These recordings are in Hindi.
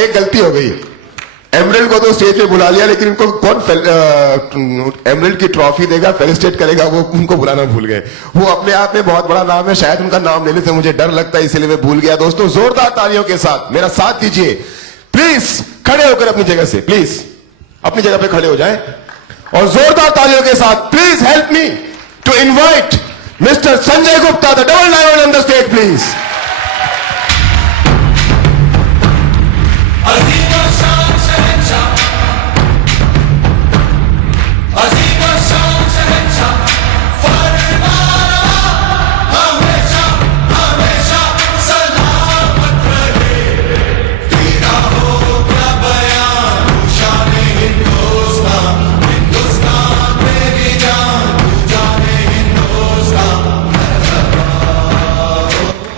एक गलती हो गई, एमरल्ड को तो स्टेज पे बुला लिया, लेकिन इनको कौन एमरल्ड की ट्रॉफी देगा, फेलिसिटेट करेगा, वो उनको बुलाना भूल गए। वो अपने आप में बहुत बड़ा नाम है, शायद उनका नाम लेने से मुझे डर लगता है, इसलिए मैं भूल गया। दोस्तों जोरदार तालियों के साथ मेरा साथ दीजिए, प्लीज खड़े होकर अपनी जगह से, प्लीज अपनी जगह पे खड़े हो जाएं और जोरदार तालियों के साथ please help me to invite mister Sanjay Gupta, the double diamond on the stage please.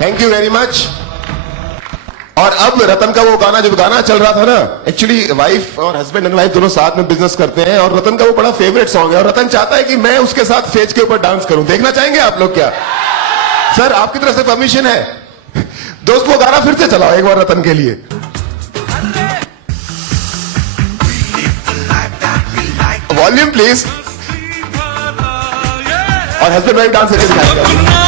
Thank you very much. और अब रतन का वो गाना, जो गाना चल रहा था ना, एक्चुअली वाइफ और हस्बैंड एंड वाइफ दोनों साथ में बिजनेस करते हैं, और रतन का वो बड़ा फेवरेट सॉन्ग है, और रतन चाहता है कि मैं उसके साथ स्टेज के ऊपर डांस करूं। देखना चाहेंगे आप लोग क्या? सर आपकी तरफ से परमिशन है? दोस्त वो गाना फिर से चलाओ एक बार रतन के लिए। Volume please. और हस्बैंड वाइफ डांस करके दिखाएंगे।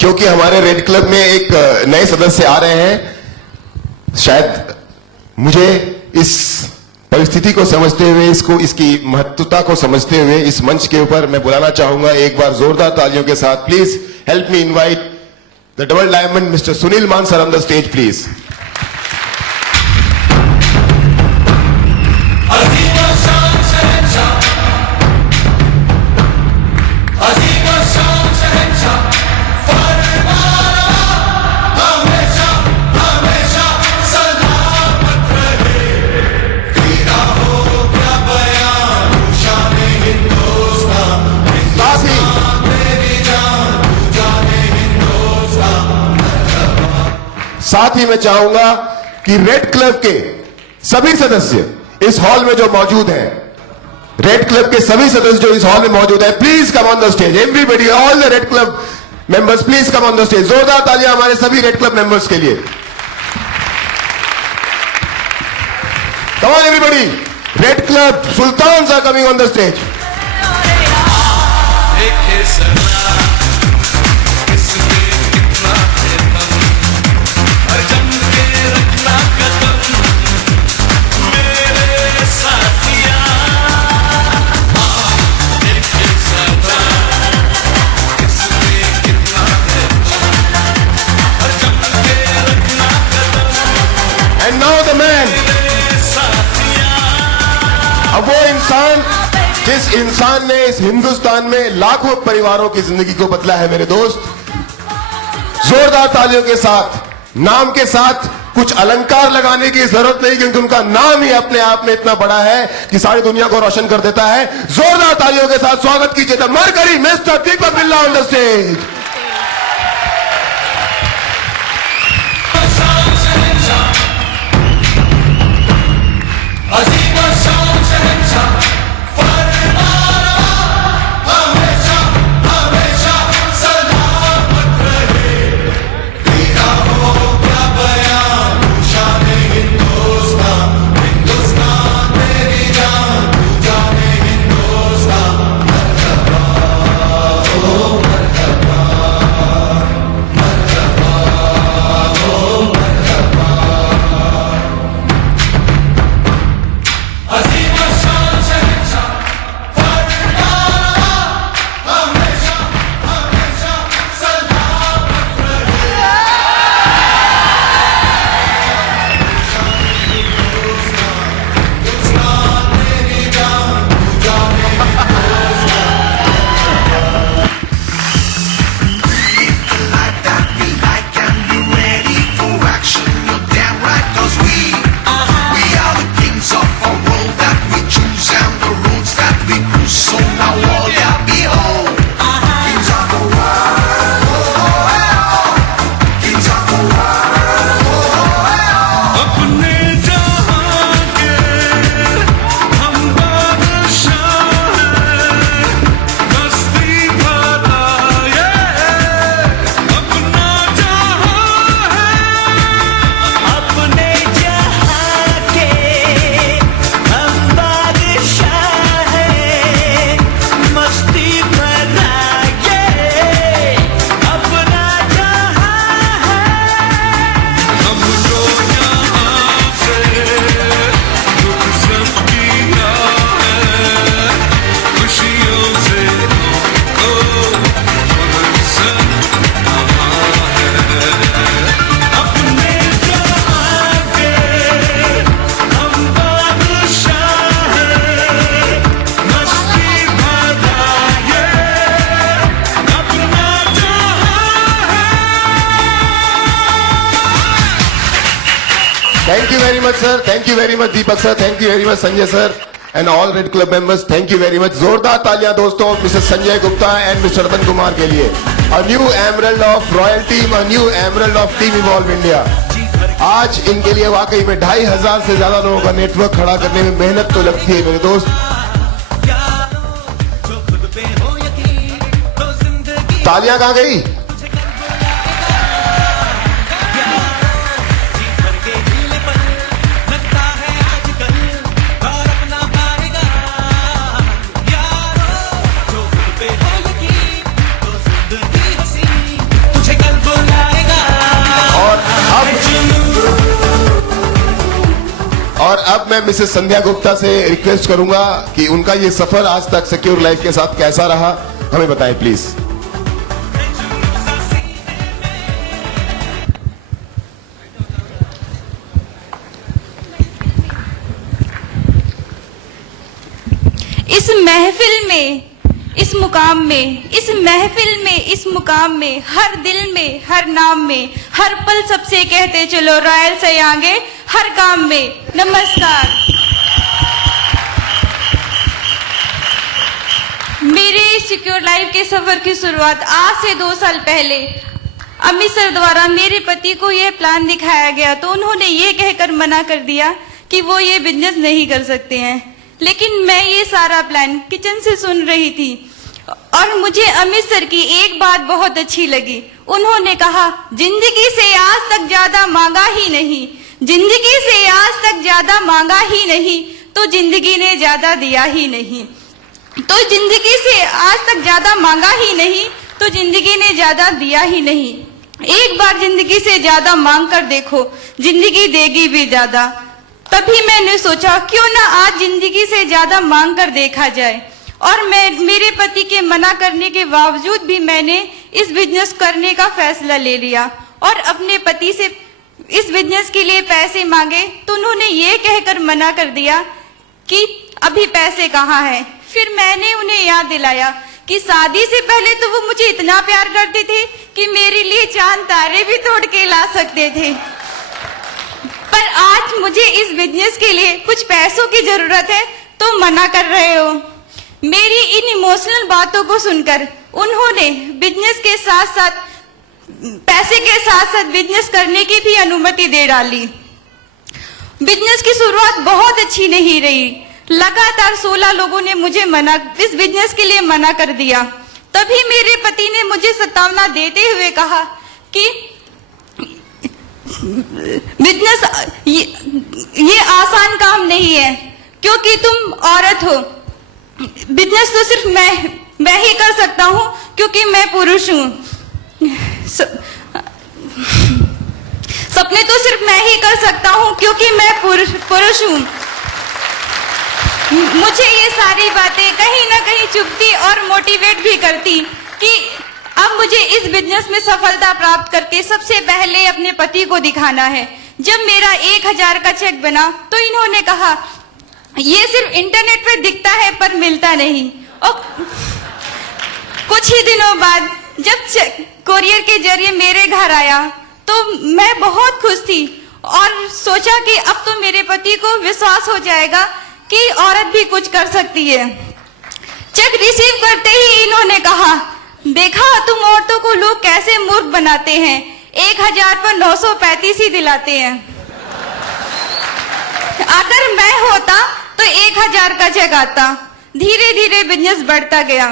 क्योंकि हमारे रेड क्लब में एक नए सदस्य आ रहे हैं, शायद मुझे इस परिस्थिति को समझते हुए, इसकी महत्वता को समझते हुए इस मंच के ऊपर मैं बुलाना चाहूंगा एक बार जोरदार तालियों के साथ। Please help me invite the double diamond mister Sunil Maan sir on the stage please. साथ ही मैं चाहूंगा कि रेड क्लब के सभी सदस्य इस हॉल में जो मौजूद हैं, रेड क्लब के सभी सदस्य जो इस हॉल में मौजूद हैं, please come on the stage. Everybody, all the red club members, please come on the stage. जोरदार तालियां हमारे सभी रेड क्लब मेंबर्स के लिए। Come on everybody, red club sultans are coming on the stage. अब वो इंसान, जिस इंसान ने इस हिंदुस्तान में लाखों परिवारों की जिंदगी को बदला है मेरे दोस्त, जोरदार तालियों के साथ, नाम के साथ कुछ अलंकार लगाने की जरूरत नहीं, क्योंकि उनका नाम ही अपने आप में इतना बड़ा है कि सारी दुनिया को रोशन कर देता है। जोरदार तालियों के साथ स्वागत कीजिए the mercury mister Deepak Birla on the stage. Thank you very much, sir. Thank you very much, Deepak sir. Thank you very much, Sanjay sir. And all Red Club members, thank you very much. जोरदार तालियां दोस्तों Mrs. Sanjay Gupta and Mr. Ratan Kumar के लिए. A new emerald of Royal Team, a new emerald of Team Evolve India. आज इनके लिए वाकई में 2500 से ज्यादा लोगों का नेटवर्क खड़ा करने में मेहनत तो लगती है मेरे दोस्त. तालियां कहाँ गई? और अब मैं मिसेस संध्या गुप्ता से रिक्वेस्ट करूंगा कि उनका ये सफर आज तक सिक्योर लाइफ के साथ कैसा रहा हमें बताएं प्लीज. इस महफिल में, इस मुकाम में, इस महफिल में, इस मुकाम में, हर दिल में, हर नाम में, हर पल सबसे कहते चलो रॉयल से आगे हर काम में. नमस्कार. मेरे सिक्योर लाइफ के सफर की शुरुआत आज से 2 साल पहले अमित सर द्वारा मेरे पति को यह प्लान दिखाया गया तो उन्होंने ये कहकर मना कर दिया कि वो ये बिजनेस नहीं कर सकते हैं. लेकिन मैं ये सारा प्लान किचन से सुन रही थी और मुझे अमित सर की एक बात बहुत अच्छी लगी. उन्होंने कहा जिंदगी से आज तक ज्यादा मांगा ही नहीं, जिंदगी से आज तक ज्यादा मांगा ही नहीं तो जिंदगी ने ज्यादा दिया ही नहीं. तो जिंदगी से आज तक ज्यादा मांगा ही नहीं तो जिंदगी ने ज्यादा दिया ही नहीं. एक बार जिंदगी से ज्यादा मांग कर देखो, जिंदगी देगी भी ज्यादा. तभी मैंने सोचा क्यों ना आज जिंदगी से ज्यादा मांग कर देखा जाए. और मेरे पति के मना करने के बावजूद भी मैंने इस बिजनेस करने का फैसला ले लिया और अपने पति से इस बिजनेस के लिए पैसे मांगे तो उन्होंने ये कहकर मना कर दिया कि अभी पैसे कहाँ हैं. फिर मैंने उन्हें याद दिलाया कि शादी से पहले तो वो मुझे इतना प्यार करते थे कि मेरे लिए चांद तारे भी तोड़ के ला सकते थे. पर आज मुझे इस बिजनेस के लिए कुछ पैसों की जरूरत है तो मना कर रहे हो. मेरी इन इमोशनल बातों को सुनकर उन्होंने बिजनेस के साथ साथ पैसे के साथ साथ बिजनेस करने की भी अनुमति दे डाली. बिजनेस की शुरुआत बहुत अच्छी नहीं रही. लगातार 16 लोगों ने मुझे इस बिजनेस के लिए मना कर दिया. तभी मेरे पति ने मुझे सतावना देते हुए कहा कि बिजनेस ये आसान काम नहीं है क्योंकि तुम औरत हो. बिजनेस तो सिर्फ मैं ही कर सकता हूँ क्योंकि मैं पुरुष हूँ. सपने तो सिर्फ मैं ही कर सकता हूँ क्योंकि मैं पुरुष हूँ. मुझे ये सारी बातें कहीं ना कहीं चुभती और मोटिवेट भी करती कि अब मुझे इस बिजनेस में सफलता प्राप्त करके सबसे पहले अपने पति को दिखाना है. जब मेरा 1000 का चेक बना तो इन्होंने कहा ये सिर्फ इंटरनेट पर दिखता है पर मिलता नहीं. और कुछ ही दिनों बाद जब कोरियर के जरिए मेरे घर आया तो मैं बहुत खुश थी और सोचा कि अब तो मेरे पति को विश्वास हो जाएगा कि औरत भी कुछ कर सकती है. चेक रिसीव करते ही इन्होंने कहा देखा तुम औरतों को लोग कैसे मूर्ख बनाते हैं, 1000 पर 935 ही दिलाते हैं. अगर मैं होता तो 1000 का चेक आता. धीरे धीरे बिजनेस बढ़ता गया.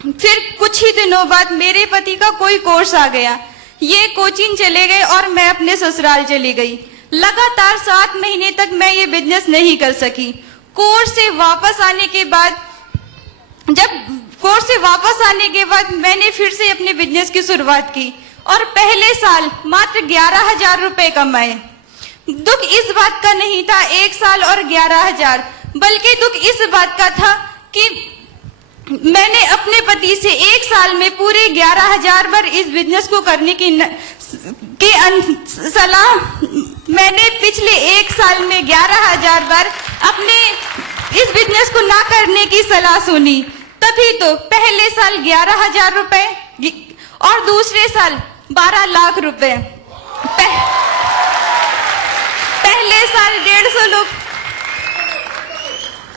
फिर कुछ ही दिनों बाद मेरे पति का कोई कोर्स आ गया. ये कोचिंग चले गए और मैं अपने ससुराल चली गई. लगातार 7 महीने तक मैं ये बिजनेस नहीं कर सकी. कोर्स से वापस आने के बाद मैंने फिर से अपने बिजनेस की शुरुआत की और पहले साल मात्र 11,000 रुपए कमाए. दुख इस बात का नहीं था 1 साल और 11,000, बल्कि दुख इस बात का था कि मैंने अपने पति से 1 साल में पूरे 11,000 बार इस बिजनेस को करने की सलाह मैंने पिछले 1 साल में 11,000 बार अपने इस बिजनेस को ना करने की सलाह सुनी. तभी तो पहले साल 11,000 रुपए और दूसरे साल 12 लाख रुपए. पहले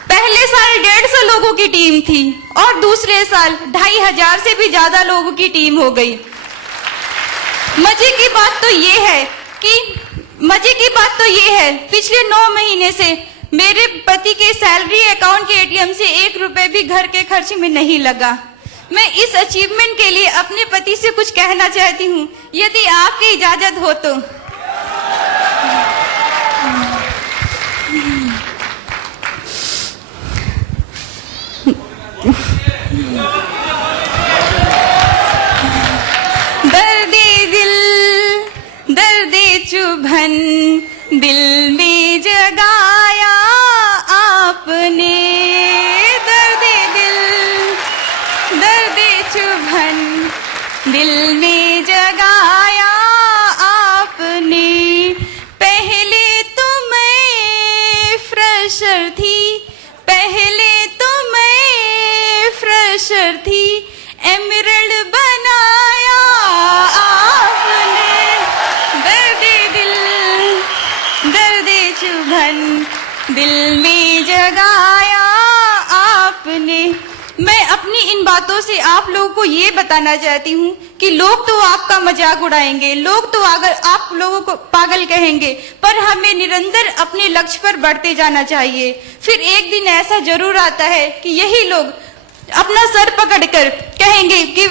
पहले साल 150 लोगों की टीम थी और दूसरे साल 2500 से भी ज्यादा लोगों की टीम हो गई। मजे की बात तो ये है पिछले 9 महीने से मेरे पति के सैलरी अकाउंट के एटीएम से 1 रुपए भी घर के खर्च में नहीं लगा। मैं इस अचीवमेंट के लिए अपने पति से कुछ कहना चाहती हूँ, यदि आपकी इजाजत हो तो। दर्दे चुभन दिल में जगाया आपने, दर्दे चुभन दिल में जगाया आपने। पहले तो मैं फ्रेशर थी, एमरल्ड बनाया आपने। दर्दे चुभन दिल में जगाया आपने। मैं अपनी इन बातों से आप लोगों को ये बताना चाहती हूँ कि लोग तो आपका मजाक उड़ाएंगे, लोग तो अगर आप लोगों को पागल कहेंगे, पर हमें निरंतर अपने लक्ष्य पर बढ़ते जाना चाहिए। फिर एक दिन ऐसा जरूर आता है कि यही लोग अपना सर पकड़कर कहेंगे कि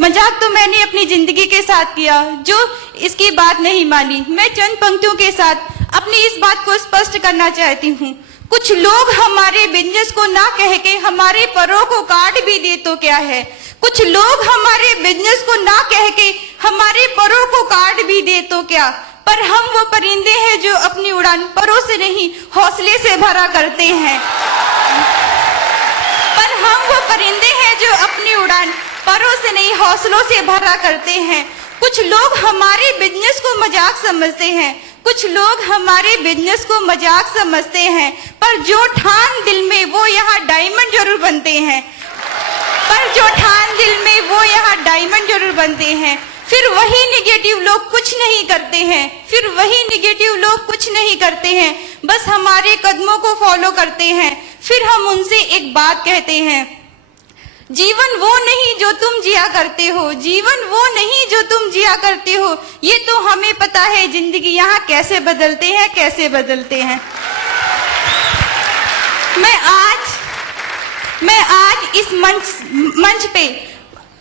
मजाक तो मैंने अपनी जिंदगी के साथ किया, जो इसकी बात नहीं मानी। मैं चंद पंक्तियों के साथ अपनी इस बात को स्पष्ट करना चाहती हूँ। कुछ लोग हमारे बिजनेस को ना कह के हमारे परों को काट भी दे तो क्या है। कुछ लोग हमारे बिजनेस को ना कह के हमारे परों को काट भी दे तो क्या, पर हम वो परिंदे हैं जो अपनी उड़ान परों से नहीं हौसले से भरा करते हैं। परों से नहीं हौसलों से भरा करते हैं। कुछ लोग हमारे बिजनेस को मजाक समझते हैं, पर जो ठान दिल में वो यहाँ डायमंड जरूर बनते हैं। फिर वही निगेटिव लोग कुछ नहीं करते हैं, बस हमारे कदमों को फॉलो करते हैं। फिर हम उनसे एक बात कहते हैं, जीवन वो नहीं जो तुम जिया करते हो, ये तो हमें पता है जिंदगी यहाँ कैसे बदलते हैं। मैं आज इस मंच पे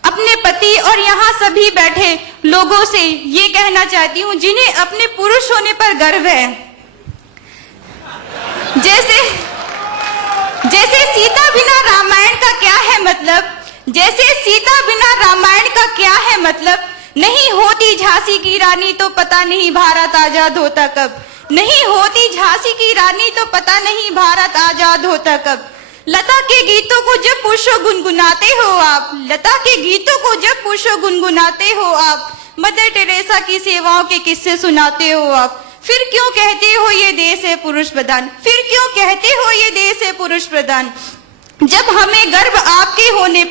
अपने पति और यहाँ सभी बैठे लोगों से ये कहना चाहती हूँ जिन्हें अपने पुरुष होने पर गर्व है। जैसे सीता बिना रामायण का क्या है मतलब, नहीं होती झांसी की रानी तो पता नहीं भारत आजाद होता कब। लता के गीतों को जब पुरुषों गुनगुनाते हो आप, मदर टेरेसा की सेवाओं के किस्से सुनाते हो आप। फिर क्यों कहते हो ये देश है पुरुष प्रधान, जब हमें गर्व आपके होने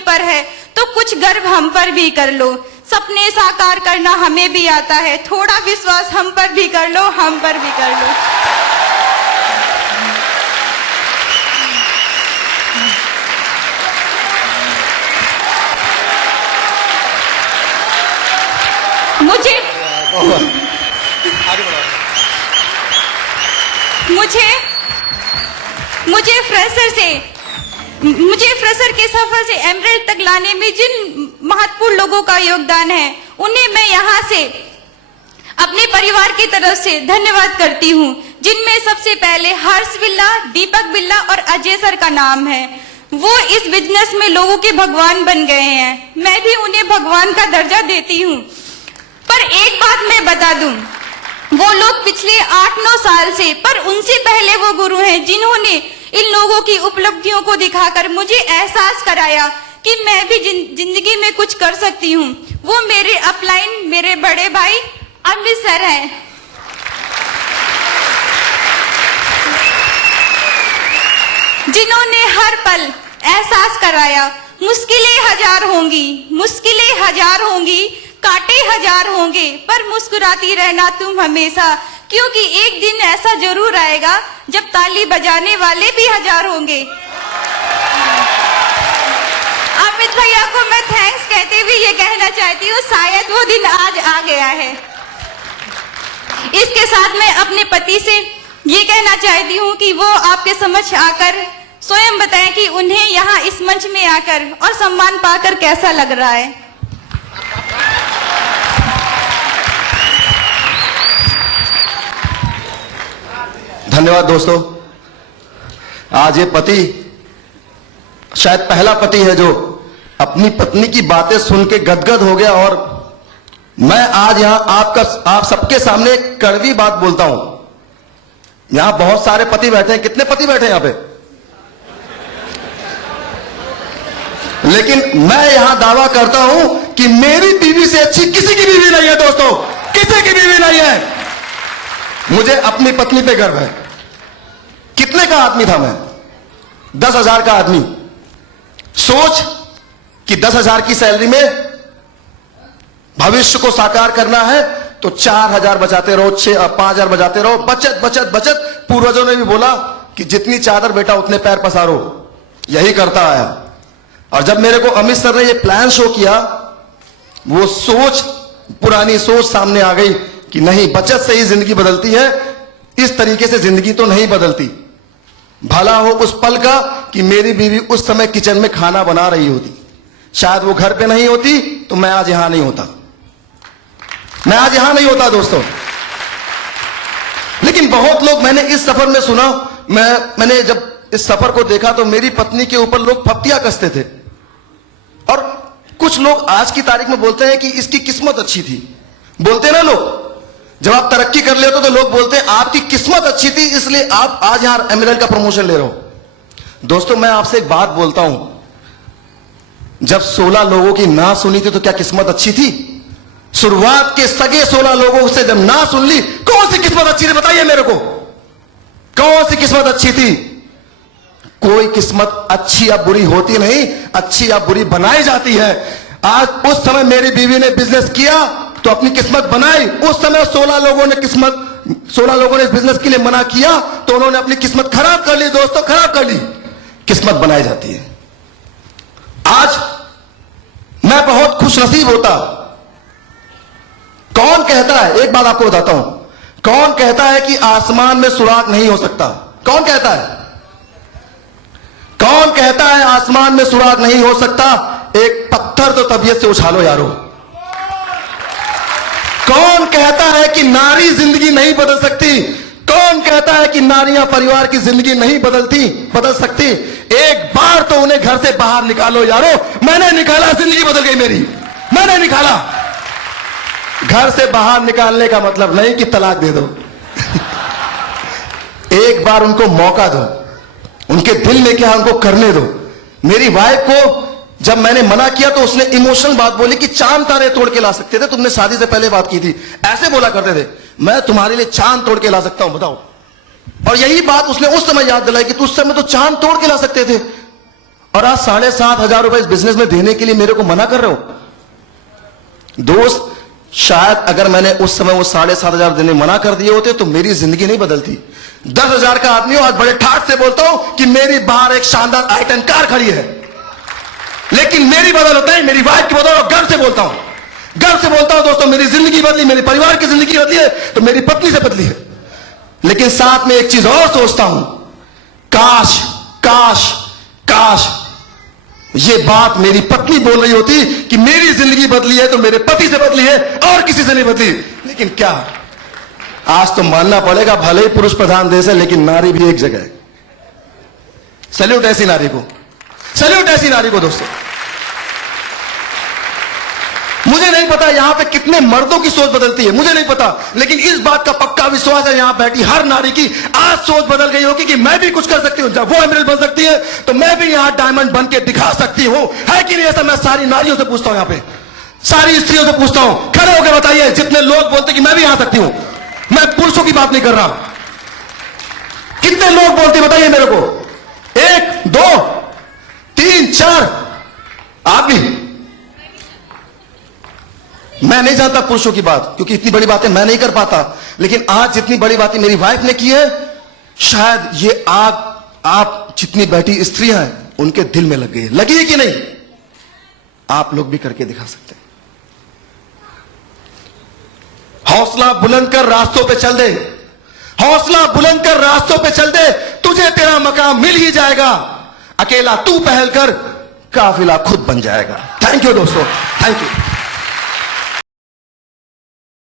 पर है, तो कुछ गर्व हम पर भी कर लो। सपने साकार करना हमें भी आता है, थोड़ा विश्वास हम पर भी कर लो। मुझे फ्रेशर के सफर से एमरल्ड तक लाने में जिन महत्वपूर्ण लोगों का योगदान है, उन्हें मैं यहाँ से अपने परिवार की तरफ से धन्यवाद करती हूँ, जिनमें सबसे पहले हर्ष बिल्ला, दीपक बिल्ला और अजय सर का नाम है। वो इस बिजनेस में लोगों के भगवान बन गए हैं, मैं भी उन्हें भगवान का दर्जा देती हूँ। पर एक बात मैं बता दूं, वो लोग पिछले 8-9 साल से, पर उनसे पहले वो गुरु हैं जिन्होंने इन लोगों की उपलब्धियों को दिखाकर मुझे एहसास कराया कि मैं भी जिंदगी में कुछ कर सकती हूँ। वो मेरे अपलाइन, मेरे बड़े भाई अमित सर हैं, जिन्होंने हर पल एहसास कराया मुश्किलें हजार होंगी, कांटे हजार होंगे, पर मुस्कुराती रहना तुम हमेशा, क्योंकि एक दिन ऐसा जरूर आएगा जब ताली बजाने वाले भी हजार होंगे। अमित भैया को मैं थैंक्स कहते हुए ये कहना चाहती हूँ, शायद वो दिन आज आ गया है। इसके साथ मैं अपने पति से ये कहना चाहती हूँ कि वो आपके समक्ष आकर स्वयं बताएं कि उन्हें यहाँ इस मंच में आकर और सम्मान पाकर कैसा लग रहा है। धन्यवाद दोस्तों। आज ये पति शायद पहला पति है जो अपनी पत्नी की बातें सुन के गदगद हो गया, और मैं आज यहां आप सबके सामने एक कड़वी बात बोलता हूं। यहां बहुत सारे पति बैठे हैं, कितने पति बैठे हैं यहां पे? लेकिन मैं यहां दावा करता हूं कि मेरी बीवी से अच्छी किसी की बीवी नहीं है दोस्तों, किसी की बीवी नहीं है। मुझे अपनी पत्नी पे गर्व है। कितने का आदमी था मैं? 10,000 का आदमी। सोच कि 10,000 की सैलरी में भविष्य को साकार करना है तो 4,000 बचाते रहो, 5,000 बचाते रहो, बचत बचत बचत। पूर्वजों ने भी बोला कि जितनी चादर बेटा उतने पैर पसारो, यही करता आया। और जब मेरे को अमित सर ने ये प्लान शो किया, वो सोच, पुरानी सोच सामने आ गई कि नहीं, बचत से ही जिंदगी बदलती है, इस तरीके से जिंदगी तो नहीं बदलती। भला हो उस पल का कि मेरी बीवी उस समय किचन में खाना बना रही होती, शायद वो घर पे नहीं होती तो मैं आज यहां नहीं होता, मैं आज यहां नहीं होता दोस्तों। लेकिन बहुत लोग मैंने इस सफर में सुना, मैंने जब इस सफर को देखा तो मेरी पत्नी के ऊपर लोग फप्तियां कसते थे, और कुछ लोग आज की तारीख में बोलते हैं कि इसकी किस्मत अच्छी थी। बोलते ना लोग, जब आप तरक्की कर लेते हो तो लोग बोलते हैं आपकी किस्मत अच्छी थी इसलिए आप आज यहां एमएलएल का प्रमोशन ले रहे हो। दोस्तों मैं आपसे एक बात बोलता हूं, जब 16 लोगों की ना सुनी थी तो क्या किस्मत अच्छी थी? शुरुआत के सगे 16 लोगों से जब ना सुन ली, कौन सी किस्मत अच्छी थी बताइए मेरे को, कौन सी किस्मत अच्छी थी? कोई किस्मत अच्छी या बुरी होती नहीं, अच्छी या बुरी बनाई जाती है। आज उस समय मेरी बीवी ने बिजनेस किया तो अपनी किस्मत बनाई, उस समय 16 लोगों ने इस बिजनेस के लिए मना किया तो उन्होंने अपनी किस्मत खराब कर ली। दोस्तों खराब कर ली, किस्मत बनाई जाती है। आज मैं बहुत खुशनसीब होता। कौन कहता है, एक बात आपको बताता हूं, कौन कहता है कि आसमान में सुराग नहीं हो सकता? कौन कहता है? कौन कहता है आसमान में सुराग नहीं हो सकता? एक पत्थर तो तबीयत से उछालो यारो। कौन कहता है कि नारी जिंदगी नहीं बदल सकती? कौन कहता है कि नारियां परिवार की जिंदगी नहीं बदल सकती? एक बार तो उन्हें घर से बाहर निकालो यारो। मैंने निकाला, जिंदगी बदल गई मेरी, मैंने निकाला। घर से बाहर निकालने का मतलब नहीं कि तलाक दे दो। एक बार उनको मौका दो, उनके दिल में क्या उनको करने दो। मेरी वाइफ को जब मैंने मना किया तो उसने इमोशनल बात बोली कि चांद तारे तोड़ के ला सकते थे, तुमने शादी से पहले बात की थी, ऐसे बोला करते थे, मैं तुम्हारे लिए चांद तोड़ के ला सकता हूं, बताओ। और यही बात उसने उस समय याद दिलाई कि तुम उस समय तो चांद तोड़ के ला सकते थे, और आज 7,500 रुपए इस बिजनेस में देने के लिए मेरे को मना कर रहे हो। दोस्त, शायद अगर मैंने उस समय वो 7,500 देने मना कर दिए होते तो मेरी जिंदगी नहीं बदलती। 10,000 का आदमी हो, आज बड़े ठाठ से बोलता हूं कि मेरी बाहर एक शानदार i10 कार खड़ी है, लेकिन मेरी बदल होता है, मेरी वाइफ की बदल, और गर्व से बोलता हूं, गर्व से बोलता हूं दोस्तों, मेरी जिंदगी बदली, मेरे परिवार की जिंदगी बदली है तो मेरी पत्नी से बदली है। लेकिन साथ में एक चीज और सोचता हूं, काश काश काश ये बात मेरी पत्नी बोल रही होती कि मेरी जिंदगी बदली है तो मेरे पति से बदली है और किसी से नहीं बदली। लेकिन क्या, आज तो मानना पड़ेगा, भले ही पुरुष प्रधान देश है लेकिन नारी भी एक जगह है। सैल्यूट ऐसी नारी को, सैल्यूट ऐसी नारी को दोस्तों। मुझे नहीं पता यहां पे कितने मर्दों की सोच बदलती है, मुझे नहीं पता, लेकिन इस बात का पक्का विश्वास है यहां बैठी हर नारी की आज सोच बदल गई होगी कि मैं भी कुछ कर सकती हूं। जब वो एमएलए बन सकती है तो मैं भी यहां डायमंड बन के दिखा सकती हूं, है कि नहीं? ऐसा मैं सारी नारियों से पूछता हूं, यहां पे सारी स्त्रियों से पूछता हूं, खड़े होकर बताइए। जितने लोग बोलते कि मैं भी आ सकती हूं, मैं पुरुषों की बात नहीं कर रहा, कितने लोग बोलते बताइए मेरे को? 1 2 3 4 मैं नहीं जानता पुरुषों की बात, क्योंकि इतनी बड़ी बातें मैं नहीं कर पाता, लेकिन आज जितनी बड़ी बातें मेरी वाइफ ने की है, शायद ये आग आप जितनी बैठी स्त्रियां हैं उनके दिल में लग गई है। लगी है कि नहीं? आप लोग भी करके दिखा सकते हैं। हौसला बुलंद कर रास्तों पे चल दे, हौसला बुलंद कर रास्तों पे चल दे, तुझे तेरा मकाम मिल ही जाएगा। अकेला तू पहल कर, काफिला खुद बन जाएगा। थैंक यू दोस्तों, थैंक यू।